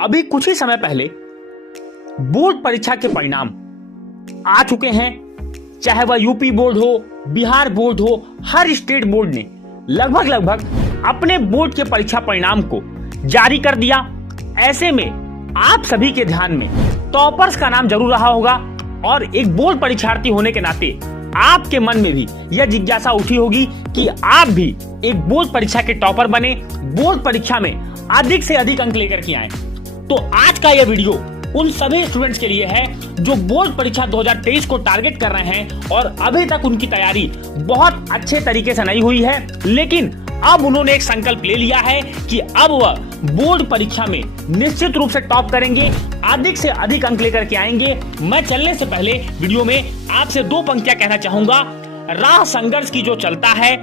अभी कुछ ही समय पहले बोर्ड परीक्षा के परिणाम आ चुके हैं। चाहे वह यूपी बोर्ड हो, बिहार बोर्ड हो, हर स्टेट बोर्ड ने लगभग अपने बोर्ड के परीक्षा परिणाम को जारी कर दिया। ऐसे में आप सभी के ध्यान में टॉपर्स का नाम जरूर रहा होगा और एक बोर्ड परीक्षार्थी होने के नाते आपके मन में भी यह जिज्ञासा उठी होगी कि आप भी एक बोर्ड परीक्षा के टॉपर बने, बोर्ड परीक्षा में अधिक से अधिक अंक लेकर के आए। तो आज का यह वीडियो उन सभी स्टूडेंट्स के लिए है जो बोर्ड परीक्षा 2023 को टारगेट कर रहे हैं और अभी तक उनकी तैयारी बहुत अच्छे तरीके से नहीं हुई है, लेकिन अब उन्होंने एक संकल्प ले लिया है कि अब वह बोर्ड परीक्षा में निश्चित रूप से टॉप करेंगे, अधिक से अधिक अंक लेकर के आएंगे। मैं चलने से पहले वीडियो में आपसे दो पंक्तियां कहना चाहूंगा। राह संघर्ष की जो चलता है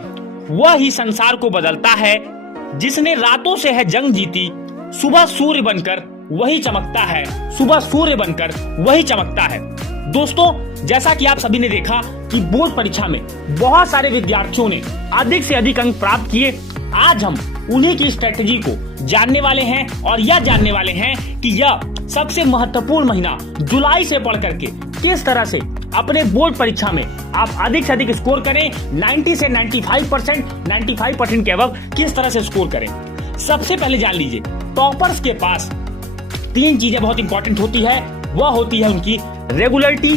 वह ही संसार को बदलता है। जिसने रातों से है जंग जीती, सुबह सूर्य बनकर वही चमकता है, सुबह सूर्य बनकर वही चमकता है। दोस्तों, जैसा कि आप सभी ने देखा कि बोर्ड परीक्षा में बहुत सारे विद्यार्थियों ने अधिक से अधिक अंक प्राप्त किए। आज हम उन्हीं की स्ट्रेटेजी को जानने वाले हैं और यह जानने वाले हैं कि यह सबसे महत्वपूर्ण महीना जुलाई से पढ़ करके किस तरह से अपने बोर्ड परीक्षा में आप अधिक से अधिक स्कोर करें, 90 से 95% के अबव किस तरह से स्कोर करें। सबसे पहले जान लीजिए, टॉपर्स के पास तीन चीजें बहुत इंपॉर्टेंट होती है। वह होती है उनकी regularity,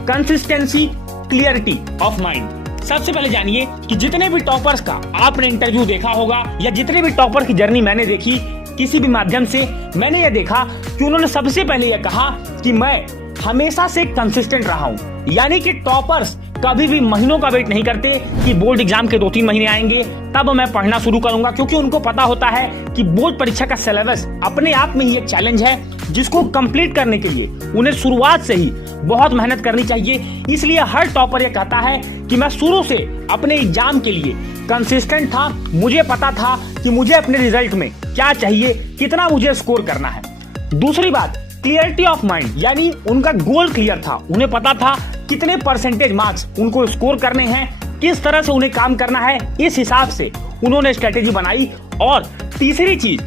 consistency, clarity of mind. सबसे पहले जानिए कि जितने भी टॉपर्स का आपने इंटरव्यू देखा होगा या जितने भी टॉपर की जर्नी मैंने देखी किसी भी माध्यम से, मैंने ये देखा कि उन्होंने सबसे पहले यह कहा कि मैं हमेशा से कंसिस्टेंट रहा हूं। यानी कि टॉपर्स कभी भी महीनों का वेट नहीं करते कि बोर्ड एग्जाम के 2-3 महीने आएंगे तब मैं पढ़ना शुरू करूंगा, क्योंकि उनको पता होता है कि बोर्ड परीक्षा का सिलेबस अपने आप में ही एक चैलेंज है जिसको कंप्लीट करने के लिए उन्हें शुरुआत से ही बहुत मेहनत करनी चाहिए। इसलिए हर टॉपर ये कहता है कि मैं शुरू से अपने एग्जाम के लिए कंसिस्टेंट था, मुझे पता था कि मुझे अपने रिजल्ट में क्या चाहिए, कितना मुझे स्कोर करना है। दूसरी बात, क्लियरिटी ऑफ माइंड, यानी उनका गोल क्लियर था, उन्हें पता था कितने परसेंटेज मार्क्स उनको स्कोर करने हैं, किस तरह से उन्हें काम करना है, इस हिसाब से उन्होंने स्ट्रेटेजी बनाई। और तीसरी चीज,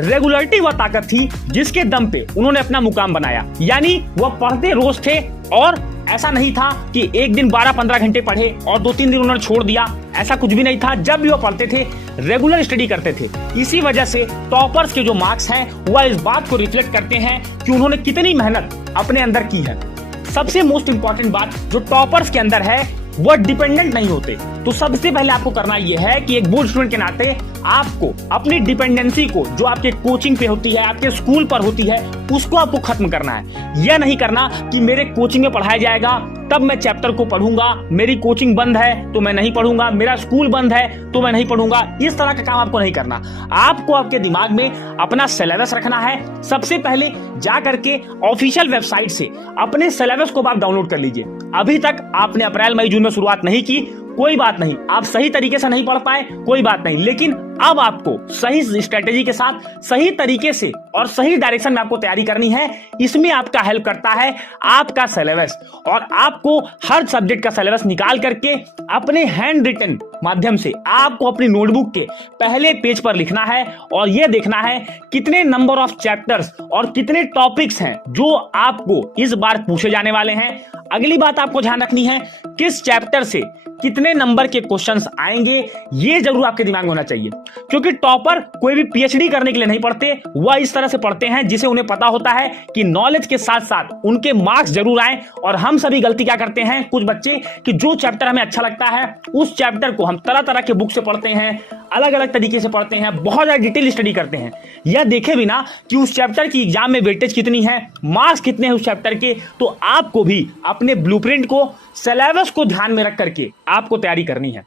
रेगुलरिटी वह ताकत थी जिसके दम पे उन्होंने अपना मुकाम बनाया। यानी वह पढ़ते रोज थे और ऐसा नहीं था कि एक दिन 12-15 घंटे पढ़े और 2-3 दिन उन्होंने छोड़ दिया, ऐसा कुछ भी नहीं था। जब भी वो पढ़ते थे रेगुलर स्टडी करते थे। इसी वजह से टॉपर्स के जो मार्क्स हैं वह इस बात को रिफ्लेक्ट करते हैं कि उन्होंने कितनी मेहनत अपने अंदर की है। सबसे मोस्ट इंपॉर्टेंट बात जो टॉपर्स के अंदर है वह डिपेंडेंट नहीं होते। तो सबसे पहले आपको करना यह है कि एक बोर्ड स्टूडेंट के नाते आपको अपनी डिपेंडेंसी को जो आपके कोचिंग पे होती है, आपके स्कूल पर होती है, उसको आपको खत्म करना है। यह नहीं करना कि मेरे कोचिंग में पढ़ाया जाएगा तब मैं चैप्टर को पढ़ूंगा, मेरी कोचिंग बंद है तो मैं नहीं पढ़ूंगा, मेरा स्कूल बंद है तो मैं नहीं पढ़ूंगा। इस तरह का काम आपको नहीं करना। आपको आपके दिमाग में अपना सिलेबस रखना है। सबसे पहले जा करके ऑफिशियल वेबसाइट से अपने सिलेबस को आप डाउनलोड कर लीजिए। अभी तक आपने अप्रैल मई जून में शुरुआत नहीं की, कोई बात नहीं, आप सही तरीके से नहीं पढ़ पाए, कोई बात नहीं, लेकिन अब आपको सही स्ट्रेटेजी के साथ, सही तरीके से और सही डायरेक्शन में आपको तैयारी करनी है। इसमें आपका हेल्प करता है आपका सिलेबस, और आपको हर सब्जेक्ट का सिलेबस निकाल करके अपने हैंड रिटन माध्यम से आपको अपनी नोटबुक के पहले पेज पर लिखना है और यह देखना है कितने नंबर ऑफ चैप्टर्स और कितने टॉपिक्स हैं जो आपको इस बार पूछे जाने वाले हैं। अगली बात आपको ध्यान रखनी है, किस चैप्टर से कितने नंबर के क्वेश्चंस आएंगे, ये जरूर आपके दिमाग में होना चाहिए। क्योंकि टॉपर कोई भी पीएचडी करने के लिए नहीं पढ़ते, वह इस तरह से पढ़ते हैं जिसे उन्हें पता होता है कि नॉलेज के साथ साथ उनके मार्क्स जरूर आए। और हम सभी गलती क्या करते हैं, कुछ बच्चे, कि जो चैप्टर हमें अच्छा लगता है उस चैप्टर को हम तरह तरह के बुक से पढ़ते हैं, अलग अलग तरीके से पढ़ते हैं, बहुत ज्यादा डिटेल स्टडी करते हैं, यह देखे बिना कि उस चैप्टर की एग्जाम में वेटेज कितनी है, मार्क्स कितने हैं उस चैप्टर के। तो आपको भी अपने ब्लूप्रिंट को, सिलेबस को ध्यान में रख करके आपको तैयारी करनी है।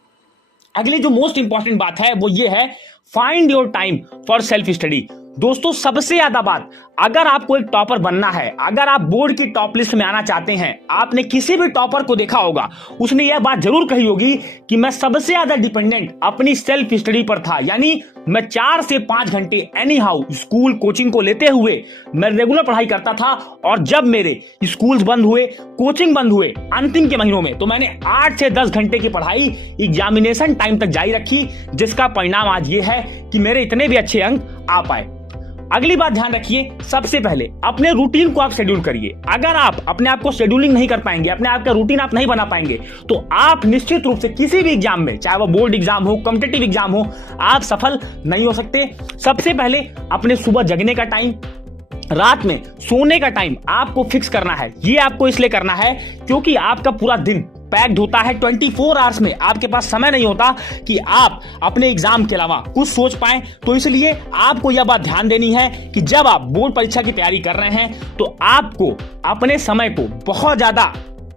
अगली जो मोस्ट इंपॉर्टेंट बात है वो ये है, find your time for self study. दोस्तों, सबसे ज्यादा बात, अगर आपको एक टॉपर बनना है, अगर आप बोर्ड की टॉप लिस्ट में आना चाहते हैं, आपने किसी भी टॉपर को देखा होगा, उसने यह बात जरूर कही होगी कि मैं सबसे ज्यादा डिपेंडेंट अपनी सेल्फ स्टडी पर था। यानी मैं 4 से 5 घंटे एनी हाउ स्कूल कोचिंग को लेते हुए मैं रेगुलर पढ़ाई करता था। और जब मेरे स्कूल्स बंद हुए, कोचिंग बंद हुए अंतिम के महीनों में, तो मैंने 8 से 10 घंटे की पढ़ाई एग्जामिनेशन टाइम तक जारी रखी, जिसका परिणाम आज ये है कि मेरे इतने भी अच्छे अंक आ पाए। अगली बात ध्यान रखिए, सबसे पहले अपने रूटीन को आप शेड्यूल करिए। अगर आप अपने आप को शेड्यूलिंग नहीं कर पाएंगे, अपने आप का रूटीन आप नहीं बना पाएंगे, तो आप निश्चित रूप से किसी भी एग्जाम में, चाहे वो बोर्ड एग्जाम हो, कॉम्पिटिटिव एग्जाम हो, आप सफल नहीं हो सकते। सबसे पहले अपने सुबह जगने का टाइम, रात में सोने का टाइम आपको फिक्स करना है। ये आपको इसलिए करना है क्योंकि आपका पूरा दिन पैक्ड होता है। 24 आवर्स में आपके पास समय नहीं होता कि आप अपने एग्जाम के अलावा कुछ सोच पाएं। तो इसलिए आपको यह बात ध्यान देनी है कि जब आप बोर्ड परीक्षा की तैयारी कर रहे हैं तो आपको अपने समय को बहुत ज्यादा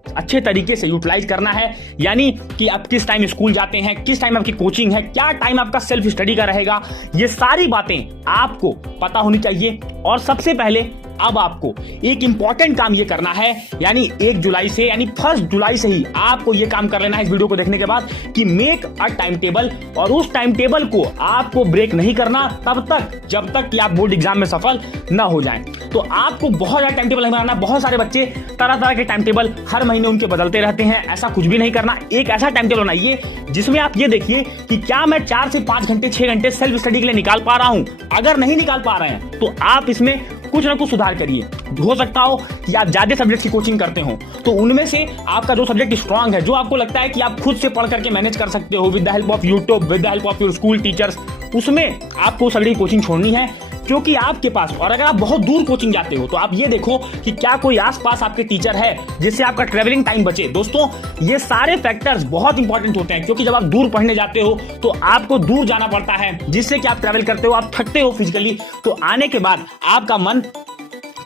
अच्छे तरीके से यूटिलाइज करना है। यानी कि आप किस टाइम स्कूल जाते हैं, किस टाइम आपकी कोचिंग है, क्या टाइम आपका सेल्फ स्टडी का रहेगा, ये सारी बातें आपको पता होनी चाहिए। और सबसे पहले अब आपको एक इंपॉर्टेंट काम ये करना है, यानी 1 जुलाई से, यानी 1 जुलाई से ही आपको ये काम कर लेना है इस वीडियो को देखने के बाद, कि मेक अ टाइम टेबल। और उस टाइम टेबल को आपको ब्रेक नहीं करना तब तक जब तक कि आप बोर्ड एग्जाम में सफल ना हो जाएं। तो आपको बहुत ज्यादा टाइम टेबल नहीं बनाना। बहुत सारे बच्चे तरह तरह के टाइम टेबल हर महीने उनके बदलते रहते हैं, ऐसा कुछ भी नहीं करना। एक ऐसा टाइम टेबल बनाइए जिसमें आप ये देखिए कि क्या मैं 4 से 5 घंटे 6 घंटे सेल्फ स्टडी के लिए निकाल पा रहा हूं। अगर नहीं निकाल पा रहे हैं तो आप इसमें कुछ ना कुछ सुधार करिए। हो सकता हो कि आप ज्यादा सब्जेक्ट की कोचिंग करते हो, तो उनमें से आपका जो सब्जेक्ट स्ट्रांग है, जो आपको लगता है कि आप खुद से पढ़ करके मैनेज कर सकते हो with the help of YouTube, with the help of your school teachers, उसमें आपको सगड़ी कोचिंग छोड़नी है। क्योंकि आपके पास, और अगर आप बहुत दूर कोचिंग जाते हो तो आप ये देखो कि क्या कोई आसपास आपके टीचर है जिससे आपका ट्रेवलिंग टाइम बचे। दोस्तों, ये सारे फैक्टर्स बहुत इंपॉर्टेंट होते हैं, क्योंकि जब आप दूर पढ़ने जाते हो तो आपको दूर जाना पड़ता है, जिससे कि आप ट्रैवल करते हो, आप थकते हो फिजिकली, तो आने के बाद आपका मन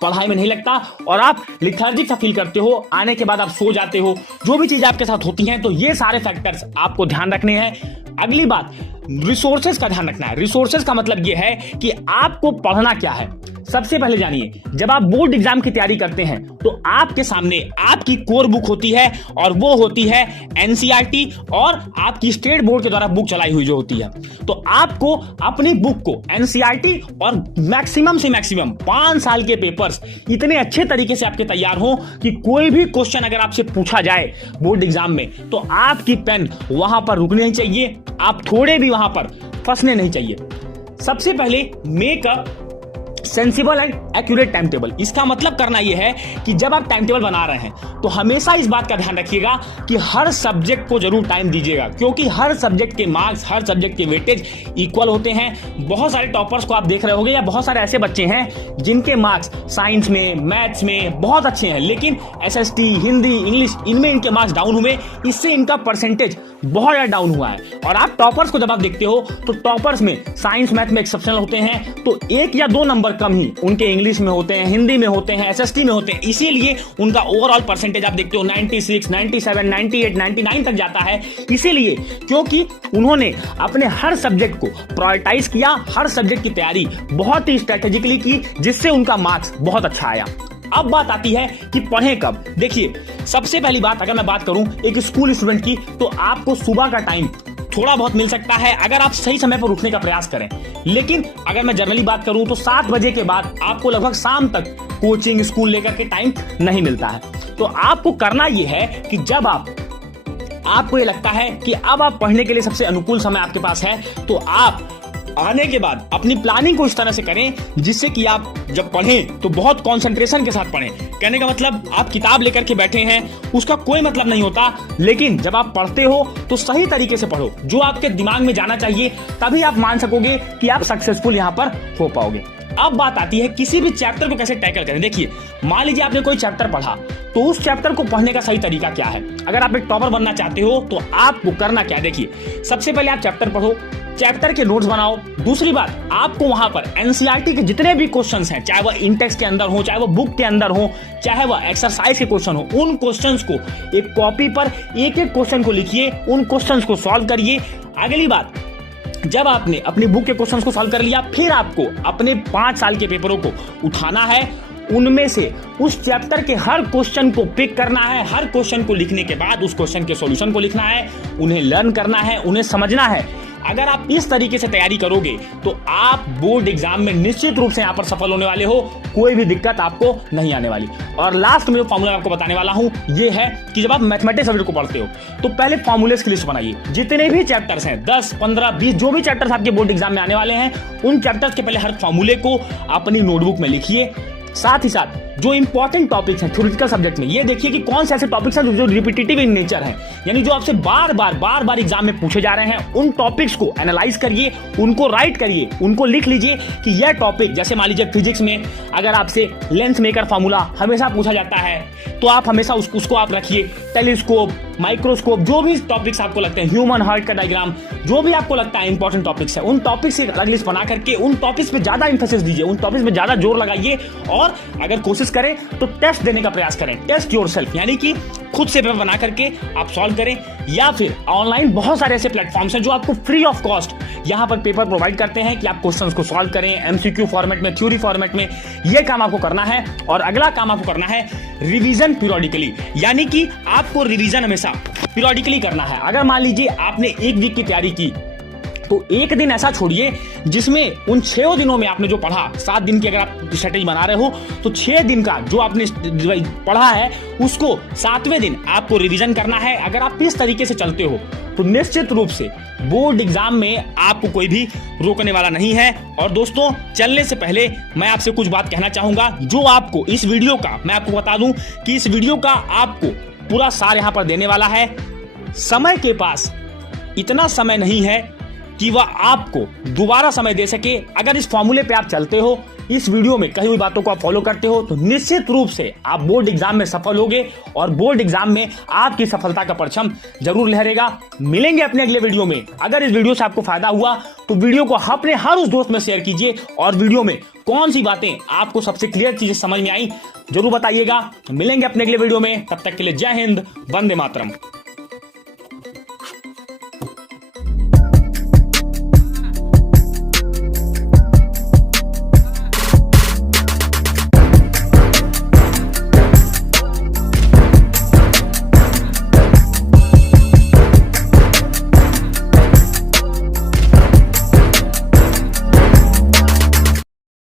पढ़ाई में नहीं लगता और आप लिथार्जिक सा फील करते हो। आने के बाद आप सो जाते हो। जो भी चीज आपके साथ होती हैं, तो ये सारे फैक्टर्स आपको ध्यान रखने हैं। अगली बात, रिसोर्सेज का ध्यान रखना है। रिसोर्सेज का मतलब ये है कि आपको पढ़ना क्या है। सबसे पहले जानिए, जब आप बोर्ड एग्जाम की तैयारी करते हैं तो आपके सामने आपकी कोर बुक होती है, और वो होती है एनसीईआरटी और आपकी स्टेट बोर्ड के द्वारा बुक चलाई हुई जो होती है। तो आपको अपनी बुक को, एनसीईआरटी और मैक्सिमम से मैक्सिमम 5 साल के पेपर्स इतने अच्छे तरीके से आपके तैयार हो कि कोई भी क्वेश्चन अगर आपसे पूछा जाए बोर्ड एग्जाम में तो आपकी पेन वहां पर रुकनी नहीं चाहिए, आप थोड़े भी वहां पर फंसने नहीं चाहिए। सबसे पहले make a sensible and accurate time table. इसका मतलब करना यह है कि जब आप टाइम टेबल बना रहे हैं तो हमेशा इस बात का ध्यान रखिएगा कि हर सब्जेक्ट को जरूर टाइम दीजिएगा, क्योंकि हर सब्जेक्ट के मार्क्स, हर सब्जेक्ट के वेटेज इक्वल होते हैं। बहुत सारे टॉपर्स को आप देख रहे होंगे, या बहुत सारे ऐसे बच्चे हैं जिनके मार्क्स साइंस में, मैथ्स में बहुत अच्छे हैं, लेकिन एसएसटी, हिंदी, इंग्लिश, इनमें इनके मार्क्स डाउन हुए, इससे इनका परसेंटेज बहुत ज्यादा डाउन हुआ है। और आप टॉपर्स को जब आप देखते हो तो टॉपर्स में साइंस, मैथ में एक्सेप्शनल होते हैं, तो 1 या 2 नंबर कम ही उनके इंग्लिश में होते हैं, हिंदी में होते हैं, एसएसटी में होते हैं। इसीलिए उनका ओवरऑल परसेंटेज आप देखते हो 96, 97, 98, 99 तक जाता है। इसीलिए क्योंकि उन्होंने अपने हर सब्जेक्ट को प्रायोरिटाइज किया, हर सब्जेक्ट की तैयारी बहुत ही स्ट्रेटेजिकली की, जिससे उनका मार्क्स बहुत अच्छा आया। अब बात आती है कि पढ़ें कब। देखिए, सबसे पहली बात अगर मैं बात करूं एक स्कूल स्टूडेंट की, तो आपको सुबह का टाइम थोड़ा बहुत मिल सकता है अगर आप सही समय पर उठने का प्रयास करें। लेकिन अगर मैं जनरली बात करूं तो 7 बजे के बाद आपको लगभग शाम तक कोचिंग, स्कूल लेकर के टाइम नहीं मिलता है। तो आपको करना यह है कि जब आपको ये लगता है कि अब आप पढ़ने के लिए सबसे अनुकूल समय आपके पास है, तो आप आने के बाद अपनी प्लानिंग को इस तरह से करें जिससे कि आप जब पढ़ें तो बहुत कंसंट्रेशन के साथ पढ़ें। कहने का मतलब, आप किताब लेकर के बैठे हैं उसका कोई मतलब नहीं होता, लेकिन जब आप पढ़ते हो तो सही तरीके से पढ़ो, जो आपके दिमाग में जाना चाहिए, तभी आप मान सकोगे कि आप सक्सेसफुल यहां पर हो पाओगे। अब बात आती है किसी भी चैप्टर को कैसे टैकल करें। देखिए, मान लीजिए आपने कोई चैप्टर पढ़ा, तो उस चैप्टर को पढ़ने का सही तरीका क्या है। अगर आप एक टॉपर बनना चाहते हो तो आपको करना क्या है। देखिए, सबसे पहले आप चैप्टर पढ़ो, चैप्टर के नोट्स बनाओ। दूसरी बात, आपको वहां पर एनसीईआरटी के जितने भी क्वेश्चंस हैं, चाहे वह इंटेक्स्ट के अंदर हो, चाहे वह बुक के अंदर हो, चाहे वह एक्सरसाइज के क्वेश्चन हो, उन क्वेश्चंस को एक कॉपी पर एक एक क्वेश्चन को लिखिए, उन क्वेश्चंस को सॉल्व करिए। अगली बात, जब आपने अपनी बुक के क्वेश्चंस को सॉल्व कर लिया, फिर आपको अपने 5 साल के पेपरों को उठाना है, उनमें से उस चैप्टर के हर क्वेश्चन को पिक करना है, हर क्वेश्चन को लिखने के बाद उस क्वेश्चन के सॉल्यूशन को लिखना है, उन्हें लर्न करना है, उन्हें समझना है। अगर आप इस तरीके से तैयारी करोगे तो आप बोर्ड एग्जाम में निश्चित रूप से यहां पर सफल होने वाले हो, कोई भी दिक्कत आपको नहीं आने वाली। और लास्ट में जो फॉर्मूला आपको बताने वाला हूं ये है कि जब आप मैथमेटिक्स सब्जेक्ट को पढ़ते हो तो पहले फॉर्मूलेस की लिस्ट बनाइए। जितने भी चैप्टर्स हैं 10, 15, 20 जो भी चैप्टर्स आपके बोर्ड एग्जाम में आने वाले हैं उन चैप्टर्स के पहले हर फॉर्मूले को अपनी नोटबुक में लिखिए। साथ ही साथ जो इंपॉर्टेंट टॉपिक्स हैं थ्योरेटिकल सब्जेक्ट में ये देखिए कि कौन से ऐसे टॉपिक्स हैं जो रिपीटेटिव इन नेचर हैं, यानी जो आपसे बार बार एग्जाम में पूछे जा रहे हैं। उन टॉपिक्स को एनालाइज करिए, उनको राइट करिए, उनको लिख लीजिए कि यह टॉपिक, जैसे मान लीजिए फिजिक्स में अगर आपसे लेंस मेकर फॉर्मूला हमेशा पूछा जाता है तो आप हमेशा उसको आप रखिए। टेलीस्कोप, माइक्रोस्कोप, जो भी टॉपिक्स आपको लगते हैं, ह्यूमन हार्ट का डायग्राम, जो भी आपको लगता है इंपॉर्टेंट टॉपिक्स है, उन टॉपिक्स की अलग लिस्ट बना करके उन टॉपिक्स पे ज्यादा इंफोसिस दीजिए, उन टॉपिक्स पे ज्यादा जोर लगाइए। और अगर कोशिश करें तो टेस्ट देने का प्रयास करें, टेस्ट योरसेल्फ, यानी कि खुद से पेपर बना करके आप सॉल्व करें। या फिर ऑनलाइन बहुत सारे ऐसे प्लेटफॉर्म्स हैं जो आपको फ्री ऑफ कॉस्ट यहां पर पेपर प्रोवाइड करते हैं कि आप क्वेश्चंस को सॉल्व करें एमसीक्यू फॉर्मेट में, थ्योरी फॉर्मेट में। यह काम आपको करना है। और अगला काम आपको करना है रिवीजन पीरियोडिकली, यानी कि आपको रिवीजन हमेशा पीरियोडिकली करना है। अगर मान लीजिए आपने एक वीक की तैयारी की तो एक दिन ऐसा छोड़िए जिसमें उन 6 दिनों में आपने जो पढ़ा, 7 दिन की अगर आप स्ट्रेटेजी बना रहे हो तो 6 दिन का जो आपने पढ़ा है उसको 7वें दिन आपको रिवीजन करना है। अगर आप इस तरीके से चलते हो तो निश्चित रूप से बोर्ड एग्जाम में आपको कोई भी रोकने वाला नहीं है। और दोस्तों, चलने से पहले मैं आपसे कुछ बात कहना चाहूंगा जो आपको इस वीडियो का, मैं आपको बता दूं कि इस वीडियो का आपको पूरा सार यहां पर देने वाला है। समय के पास इतना समय नहीं है कि वह आपको दोबारा समय दे सके। अगर इस फॉर्मूले पे आप चलते हो, इस वीडियो में कही हुई बातों को आप फॉलो करते हो तो निश्चित रूप से आप बोर्ड एग्जाम में सफल होगे और बोर्ड एग्जाम में आपकी सफलता का परचम जरूर लहरेगा। मिलेंगे अपने अगले वीडियो में। अगर इस वीडियो से आपको फायदा हुआ तो वीडियो को अपने हर उस दोस्त में शेयर कीजिए और वीडियो में कौन सी बातें आपको सबसे क्लियर चीजें समझ में आई जरूर बताइएगा। मिलेंगे अपने अगले वीडियो में, तब तक के लिए जय हिंद, वंदे मातरम।